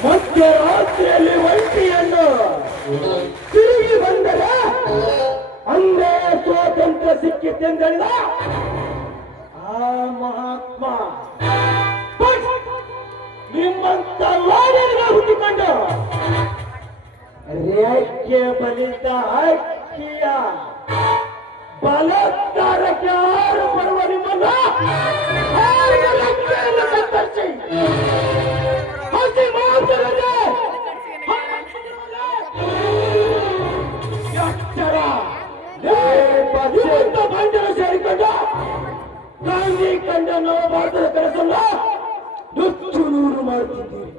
ಮಧ್ಯರಾತ್ರಿಯಲ್ಲಿ ಒಂಟಿಯನ್ನು ತಿರುಗಿ ಬಂದರೆ ಅಂದೇ ಸ್ವಾತಂತ್ರ್ಯ ಸಿಕ್ಕಿತ್ತೆಂದಳಿದ ಆ ಮಹಾತ್ಮ ನಿಮ್ಮಂತ ಲಾಡಿಗೆ ಹುಟ್ಟಿಕೊಂಡು ರೇಖೆ ಬಲಿತ ಹಕ್ಕಿಯ ಬಲಾತ್ಕಾರಕ್ಕೆ ಆರು ಬರುವ ನಿಮ್ಮನ್ನು ಕತ್ತರಿಸಿ ಹಸಿ ಮಾತುತ್ತದೆ ಬಂಡರು ಸೇರಿಕೊಂಡು ಗಾಂಧಿ ಕಂಡ ನಾವು ಭಾರತದ ಕೆಲಸಲ್ಲ ನುಚ್ಚು ನೂರು ಮಾಡುತ್ತಿದ್ದೀರಿ.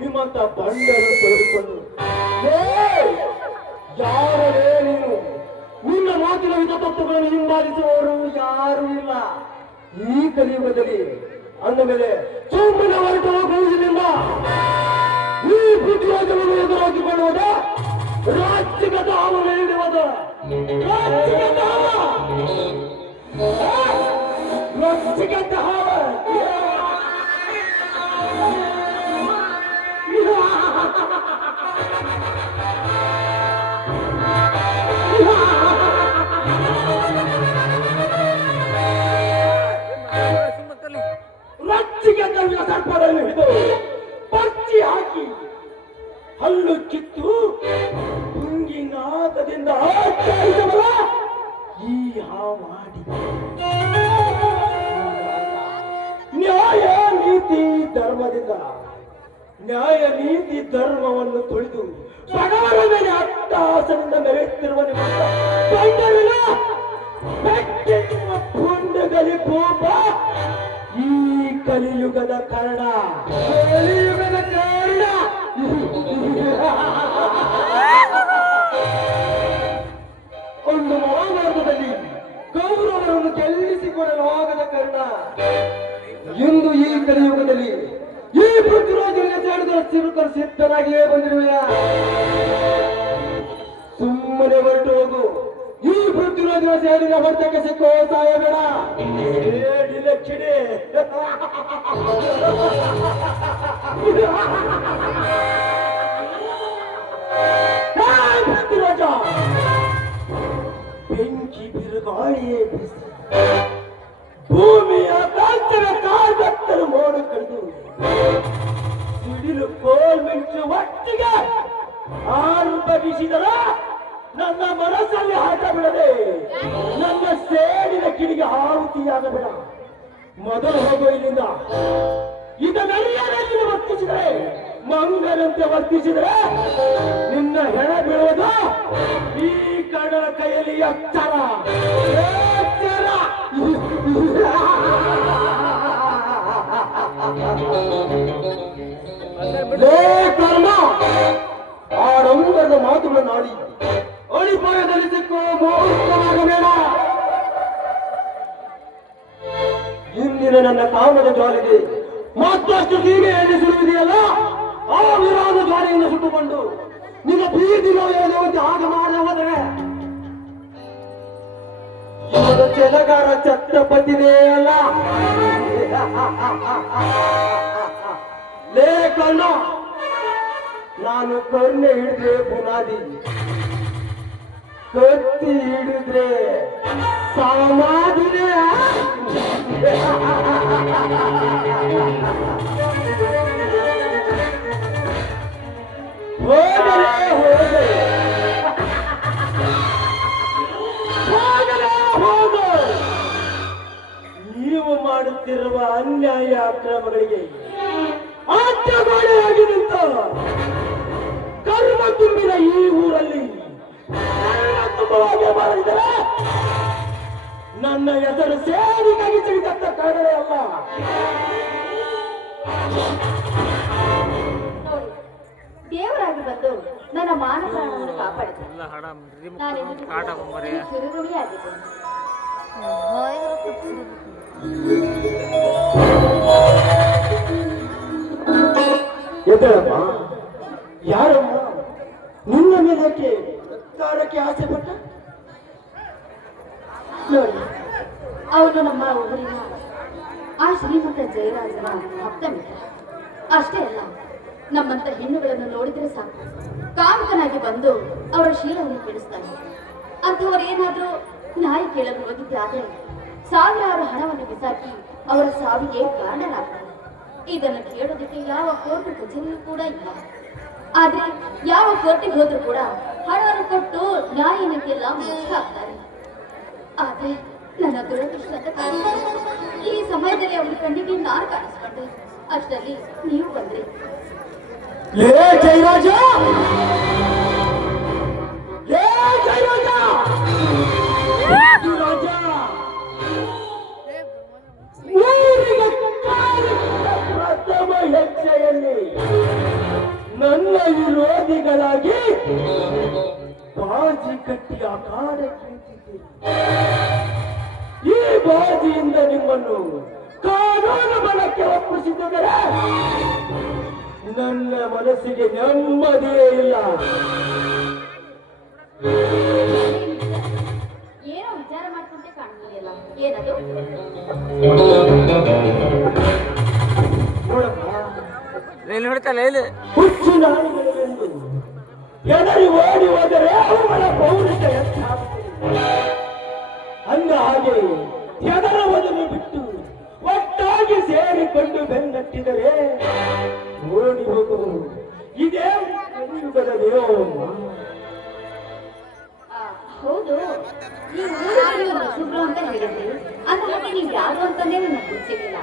ನಿಮ್ಮಂತ ಬಂಡರು ಸೇರಿಕೊಂಡು ಯಾರೇ ನೀನು ನಿನ್ನ ಮಾತಿನ ವಿಧತತ್ವಗಳನ್ನು ಹಿಂಬಾಲಿಸುವವರು ಯಾರೂ ಇಲ್ಲ ಈ ಕಲಿಯುಗದಲ್ಲಿ. ಅಂದ ಮೇಲೆ ಸುಮ್ಮನೆ ಹೊರಟು ಹೋಗುವುದರಿಂದ ಈ ಬುದ್ಧಿವಾದವನ್ನು ಎದುರಾಗಿಕೊಳ್ಳುವುದ ರಾಜ್ಯಗತ ಅವನು ಹಿಡಿಯುವುದು ರಾಜ್ಯಗತ ರಚ್ಚಿಗೆ ಸರ್ಪವನ್ನು ಹಿಡಿದು ಪಚ್ಚಿ ಹಾಕಿ ಹಲ್ಲು ಕಿತ್ತು ಹುಂಗಿನಾದದಿಂದ ಆಚರಿಸಬಲ್ಲ ಈ ಹಾವಾಡಿ ನ್ಯಾಯ ನೀತಿ ಧರ್ಮದಿಂದ ನ್ಯಾಯ ನೀತಿ ಧರ್ಮವನ್ನು ತೊಳೆದು ಬಡವರ ಮೇಲೆ ಅಟ್ಟಹಾಸದಿಂದ ಮೆರೆಯುತ್ತಿರುವ ಪುಂಡಗಲಿ ಭೂಪ ಈ ಕಲಿಯುಗದ ಕಾರಣ ಕಲಿಯುಗದ ಕಾರಣ ಒಂದು ಮಹಾಭಾರತದಲ್ಲಿ ಕೌರವರನ್ನು ಗೆಲ್ಲಿಸಿಕೊಳ್ಳಲು ಆಗದ ಕಾರಣ ಇಂದು ಈ ಕಲಿಯುಗದಲ್ಲಿ ಈ ಪೃಥ್ವಿರಾಜನಿಗೆ ಸೇರಿದ ಸಿರುಕರು ಸಿದ್ಧನಾಗಿಯೇ ಬಂದಿರುವೆಯ ಸುಮ್ಮನೆ ಹೊರಟು ಹೋಗು. ಈ ಪೃಥ್ವಿರಾಜನ ಸೇರಿದ ಹೊರತಕ್ಕೆ ಸಿಕ್ಕೋ ಸಾಯಬೇಡ. ಪೃಥ್ವಿರಾಜ ಬೆಂಕಿ ಬಿರುಗಾಳಿಯೇ ಬೀಸಿ ಭೂಮಿಯ ಕಾಂಚನ ಕಾರ್ಗತ್ತಲು ಮೋಡು ಕಳೆದು ಸಿಡಿಲು ಕೋಲ್ಮಿಂಚು ಒಟ್ಟಿಗೆ ಆರ್ಭಟಿಸಿದರ ನನ್ನ ಮನಸ್ಸಲ್ಲಿ ಹಾಕ ಬಿಡದೆ ನನ್ನ ಸೇಡಿನ ಕಿಡಿಗೆ ಆಹುತಿಯಾಗಬೇಡ. ಮೊದಲು ಹೋಗೋ ಇಲ್ಲಿಂದ. ಇದನ್ನೆಲ್ಲರಲ್ಲಿ ವರ್ತಿಸಿದರೆ ಮಂಗನಂತೆ ವರ್ತಿಸಿದರೆ ನಿನ್ನ ಹೆಣ ಬೀಳುವುದು ಈ ಕಡಲ ಕೈಯಲ್ಲಿ ಎಚ್ಚರ ಎಚ್ಚರ. ಆಡಂಬರದ ಮಾತುಗಳನ್ನಾಡಿ ಅಡಿಪಾಯದಲ್ಲಿ ಸಿಕ್ಕೋ ಮೋಹವಾಗಬೇಡ. ಇಂದಿನ ನನ್ನ ಕಾಮದ ಜ್ವಾಲೆಗೆ ಮತ್ತಷ್ಟು ಸೀಮೆ ಎಣಿಸಿರುವುದೆಯಲ್ಲ, ಆ ವಿರಾಮ ಜ್ವಾಲೆಯಿಂದ ಸುಟ್ಟುಕೊಂಡು ನಿನ್ನ ಬೀದಿలో ಒಂದು ಆಗ ಮಾಡದೆ ಹೋದರೆ ಇವರ ಚೆಲಗಾರ ಛತ್ರಪತಿನೇ ಅಲ್ಲ. ಲೇ ಕಣ್ಣ, ನಾನು ಕರ್ಣೆ ಹಿಡಿದ್ರೆ ಬುನಾದಿ, ಕತ್ತಿ ಹಿಡಿದ್ರೆ ಸಮಾಧಿನೇ. ಹೋಗಲೇ ಹೋಗಲೇ ಹೋಗಲೇ ಹೋಗ. ನೀವು ಮಾಡುತ್ತಿರುವ ಅನ್ಯಾಯ ಅಕ್ರಮಗಳಿಗೆ ಆಜ್ಞೆಗೋಡೆಯಾಗಿ ನಿಂತ ಕರ್ಮ ತುಂಬಿದ ಈ ಊರಲ್ಲಿ ತುಂಬವಾಗಿ ಮಾಡಿದರೆ ನನ್ನ ಹೆಸರು ಸೇರಿ ನಗಿಸಿದಂತ ಕಾರಣವೇ ಅಲ್ಲ. ನೋಡಿ, ದೇವರಾಗಿ ಬಂದು ನನ್ನ ಮಾನ ಪ್ರಾಣವನ್ನು ಕಾಪಾಡಿದೆ. ಚಿರುರುಳಿಯಾಗಿದ್ದೇನೆ. ಎದಳಮ್ಮ, ಯಾರಮ್ಮ ನಿನ್ನ ಮೇಲಕ್ಕೆ ತಾರಕ್ಕೆ ಆಸೆ ಪಟ್ಟ? ನೋಡಿ, ಅವನು ನಮ್ಮ ಊರಿನ ಆ ಶ್ರೀಮಂತ ಜಯರಾಜನ ಆಪ್ತ ಮಿತ್ರ. ಅಷ್ಟೇ ಅಲ್ಲ, ನಮ್ಮಂತ ಹೆಣ್ಣುಗಳನ್ನು ನೋಡಿದ್ರೆ ಸಾಕು ಕಾಮಕನಾಗಿ ಬಂದು ಅವರ ಶೀಲವನ್ನು ಕೆಡಿಸ್ತಾನೆ. ಅಂಥವರು ಏನಾದ್ರೂ ನ್ಯಾಯ ಕೇಳಲು ಹೋಗಿದ್ದೆ ಆದರೆ ಸಾವಿರಾರು ಹಣವನ್ನು ಬಿಸಾಕಿ ಅವರ ಸಾವಿಗೆ ಕಾರಣರಾಗ್ತಾರೆ. ಇದನ್ನು ಕೇಳೋದಕ್ಕೆ ಯಾವ ಕೋರ್ಟ್ ಕಚೇರಿಯೂ ಕೂಡ ಇಲ್ಲ. ಆದ್ರೆ ಯಾವ ಕೋರ್ಟಿಗೆ ಹೋದ್ರೂ ಕೂಡ ಹಣವನ್ನು ಕೊಟ್ಟು ನ್ಯಾಯನಕ್ಕೆಲ್ಲ ಮುಚ್ಚ ಹಾಕ್ತಾರೆ. ಆದ್ರೆ ನನ್ನ ದುರದೃಷ್ಟ ಅಂತ ಕಾಣಿಸ್ತಾರೆ. ಈ ಸಮಯದಲ್ಲಿ ಅವನ ಕಣ್ಣಿಗೆ ನಾನು ಕಾಣಿಸ್ಕೊಂಡೆ. ಅಷ್ಟರಲ್ಲಿ ನೀವು ಬಂದ್ರಿ. ಜಯರಾಜ, ಜಯರಾಜ, ಪ್ರಥಮ ಹೆಜ್ಜೆಯಲ್ಲಿ ನನ್ನ ವಿರೋಧಿಗಳಾಗಿ ಬಾಜಿ ಕಟ್ಟಿ ಅಖಾಡಕ್ಕೆ ಈ ಬಾಜಿಯಿಂದ ನಿಮ್ಮನ್ನು ಕಾನೂನು ಬಲಕ್ಕೆ ಒಪ್ಪಿಸಿದರೆ ನನ್ನ ಮನಸ್ಸಿಗೆ ನೆಮ್ಮದಿಯೇ ಇಲ್ಲ. ಏನೋ ವಿಚಾರ ಮಾಡ್ಕೊಂಡೆ ಕಾಣ್ತಿದೆಯಲ್ಲ, ಏನದು? ಹುಚ್ಚು ನಾಯಿಗಳೆಂದು ಎದರಿ ಓಡಿ ಹೋದರೆ ಅವುಗಳ ಪೌರುಷ ಹೆಚ್ಚಾಗುತ್ತದೆ. ಅಂದ ಹಾಗೆ ಎದರವನ್ನು ಬಿಟ್ಟು ಒಟ್ಟಾಗಿ ಸೇರಿಕೊಂಡು ಬೆನ್ನಟ್ಟಿದರೆ ಓಡಿ ಹೋಗುವುದು ಇದೇ ಕಲಿಯುಗದ ದೇವಮ್ಮ. ಹೌದು, ಈ ಊರಿನ ಶುಭ್ರ ಅಂತ ಹೇಳಿದ್ರಿ. ಅಂದ ಹಾಗೆ ನೀವು ಯಾರು ಅಂತಾನೆ ನನಗೆ ಗೊತ್ತಿಲ್ಲ.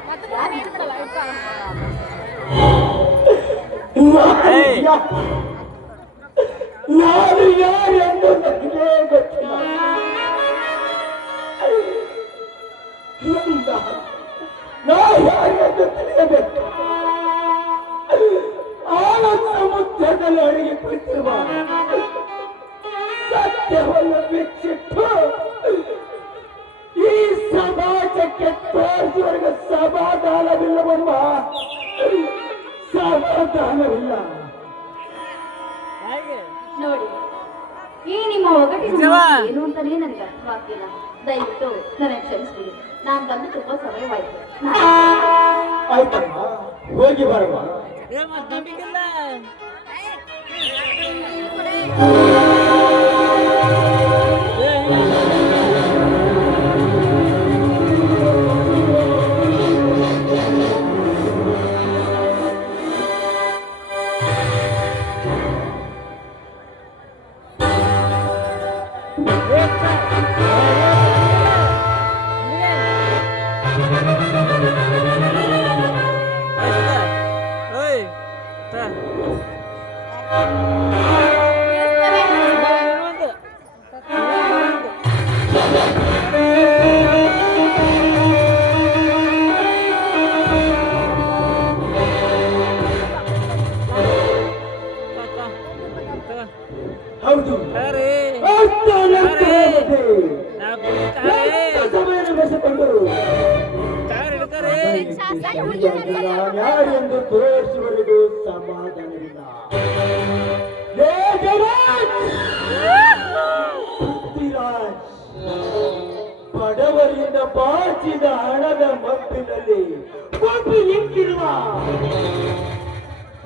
ನಾನು ಯಾರು ಎಂದು ನನಗೆ ಗೊತ್ತಿಲ್ಲ. ನಾವು ಯಾರು ಎಂದು ತಿಳಿಯಬೇಕು. ಆಳ ಸಮುದ್ರದಲ್ಲಿ ಅಡಿಗೆ ಕುಳಿತಿರುವ ಸತ್ಯವನ್ನು ಬಿಚ್ಚಿಟ್ಟು ಈ ಸಮಾಜಕ್ಕೆ ತೋರಿಸುವವರೆಗೆ ಸಮಾಧಾನವಿಲ್ಲವಮ್ಮ, ಸಮಾಧಾನವಿಲ್ಲ. ನೋಡಿ, ಈ ನಿಮ್ಮ ಒಗಟಿನ ಏನು ಅಂತಾನೆ ನನಗೆ ಅರ್ಥವಾಗ್ತಿಲ್ಲ. ದಯವಿಟ್ಟು ನನಗೆ ಕ್ಷಮಿಸ್ಬಿಡಿ. ನಾನು ಬಂದು ತುಂಬಾ ಸಮಯವಾಯಿತು. ಆಯ್ತಮ್ಮ, ಹೋಗಿ ಬರಮ್ಮ. ಹೌದು, ಸಮಯ ಬೆಳೆಸಿಕೊಂಡು ಯಾರೆಂದು ತೋರಿಸುವವರೆಗೂ ಸಮಾಧಾನವಿಲ್ಲ. ಬಡವರಿಂದ ಬಾಚಿದ ಹಣದ ಮಪ್ಪಿನಲ್ಲಿ ಕೊಬ್ಬಿ ನಿಂತಿರುವ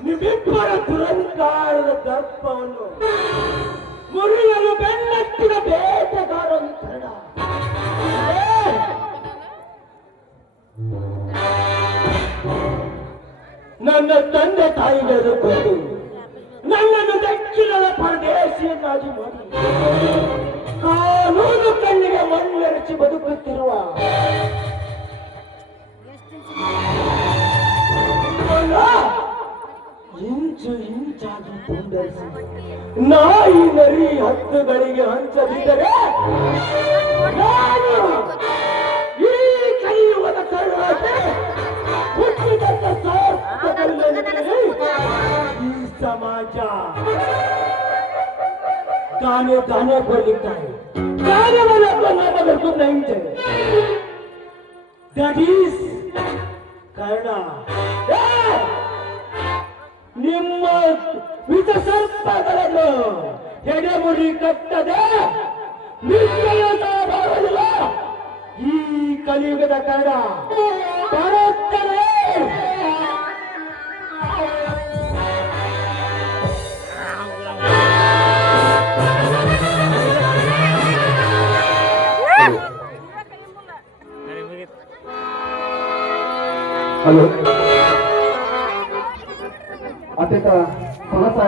ನಿಮ್ಮಿಬ್ಬರ ದುರಂಕಾರದ ದರ್ಪವನ್ನು ಮುರಿಯಲು ಬೆನ್ನಟ್ಟಿದ ಬೇಟೆಗಾರ ಕನ್ನಡ. ನನ್ನ ತಂದೆ ತಾಯಿಗಳು ಬಂದು ನನ್ನನ್ನು ದಕ್ಷಿಣದ ಪರದೇಶಿಯನ್ನಾಗಿ ಮಾಡಿ ಕಾನೂನು ಕಣ್ಣಿಗೆ ಮಣ್ಣೆರಚಿ ಬದುಕುತ್ತಿರುವ ಇಂಚು ಇಂಚಾಗಿ ತುಂಡರಿಸಿ ನಾಯಿ ನರಿ ಹತ್ತುಗಳಿಗೆ ಹಂಚದಿದ್ದರೆ ನಾನು ತಾನೇ ತಾನೇ ಕೊಡ್ಲಿಕ್ಕಾನೆ ಕಾರ್ಯವನ್ನ ಸುಮ್ಮನೆ ಹಿಂತೇವೆ. That is Karna. ನಿಮ್ಮ ವಿಷ ಸರ್ಪಗಳನ್ನು ಎಡೆಮುಡಿ ಕಟ್ಟದೆ ನಿಶ್ಚಯ ಬಾರಲಿಲ್ಲ ಈ ಕಲಿಯುಗದ ಕರ್ಣ.